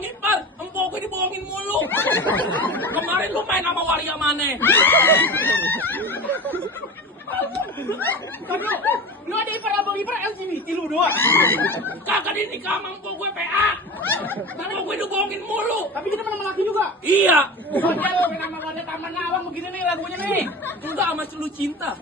Bang Ipar, empok gue dibohongin mulu. Kemarin lu main sama Waria Mane. Tadi lu ada ipar abang ipar LGBT lu doang. Kagak di nikah sama empok gue PA. Empok gue dibohongin mulu. Tapi kita pernah laki juga. Iya. Oh, dia lu nama Wadah Taman Nawang begini nih lagunya nih. Enggak sama Celu Cinta.